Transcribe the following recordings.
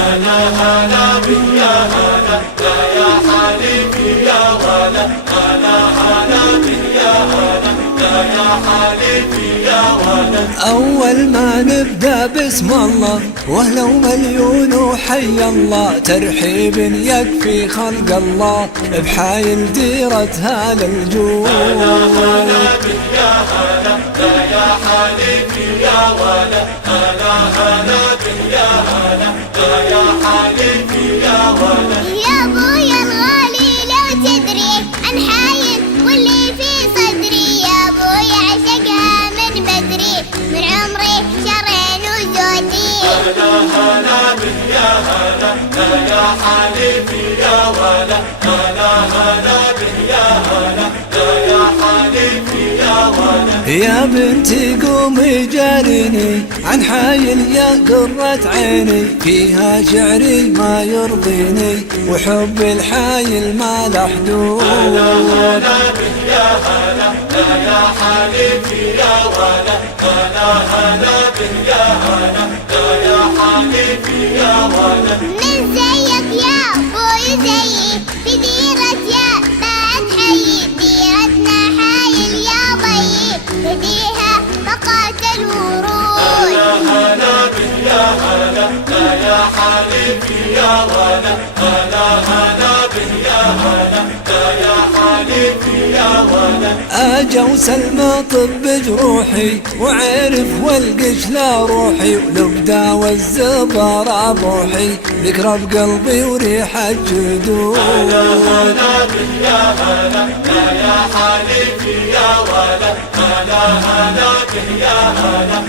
هلا هلا بك يا هلا يا حليفي يا ولا، هلا هلا بك يا هلا يا حليفي يا ولا. أول ما نبدأ بسم الله وهلا ومليون وحي الله، ترحيب يكفي خلق الله بحايل ديرتها للجود. هلا هلا بك يا هلا يا حليفي يا ولا، هلا هلا بك يا هلا يا حليفي يا ولا. يا ابويا الغالي لو تدري عن حايل واللي في صدري، يا ابويا عشقها من بدري من عمري شهرين وزودي. هلا هلا بك يا هلا يا حليفي يا ولا، هلا هلا بك يا هلا يا حليفي يا ولا. يا بنتي قومي جاريني عن حايل يا قرة عيني، فيها شعري ما يرضيني وحب الحايل ما له حدود. هلا هلا بك يا هلا يا حليفي يا ولا، هلا هلا بك يا هلا يا حليفي يا ولا. من زيك يا ابوي زيي في ديرة يا بعد حي، ديرتنا حايل يا ضيي هديها بقات الورود. هلا هلا بك يا هلا يا حليفي يا ولا، هلا هلا بك يا هلا يا حليفي يا ولا. أجا وسلمى طب جروحي وعرف والقش لا روحي، ولبدا والزبر بروحي ذكرى بقلبي وريحة جدود. هلا هلا بك يا هلا يا حليفي يا ولا، هلا هلا بك يا هلا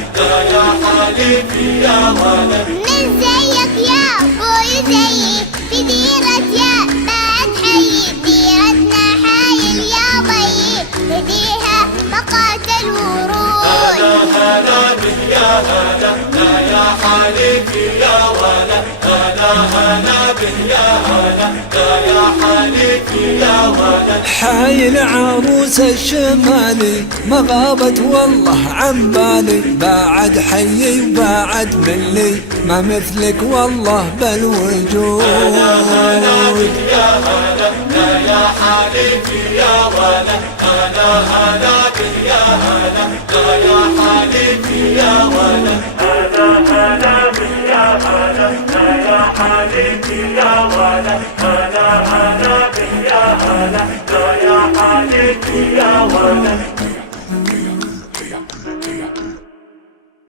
يا حليفي يا ولا. من زيك يا ابوي زيي في ديرة يا بعد حي، ديرتنا حايل يا ضيي هديها بقات الورود. هلا هلا بك يا هلا يا حليفي يا ولا، هلا هلا بك يا هلا يا حليفي يا ولا. حايل عروس الشمالي ما غابت والله عن بالي، بعد حيي وبعد ملي ما مثلك والله بالوجود. هلا هلا بك يا هلا يا حليفي يا ولا، هلا هلا بك يا هلا يا حليفي يا ولا. هلا هلا بك يا هلا يا حليفي يا ولا، هلا هلا بك يا هلا يا حليفي يا ولا.